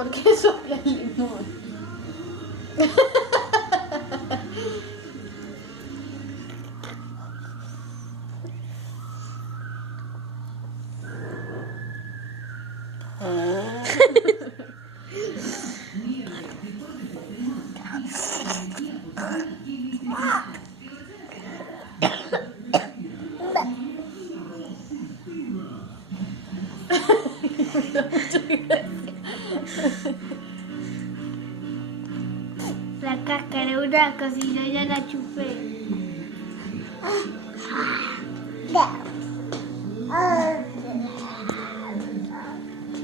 ¿Por qué sopla el limón? Muchas gracias. La cáscara, una cosilla, ya la chupé.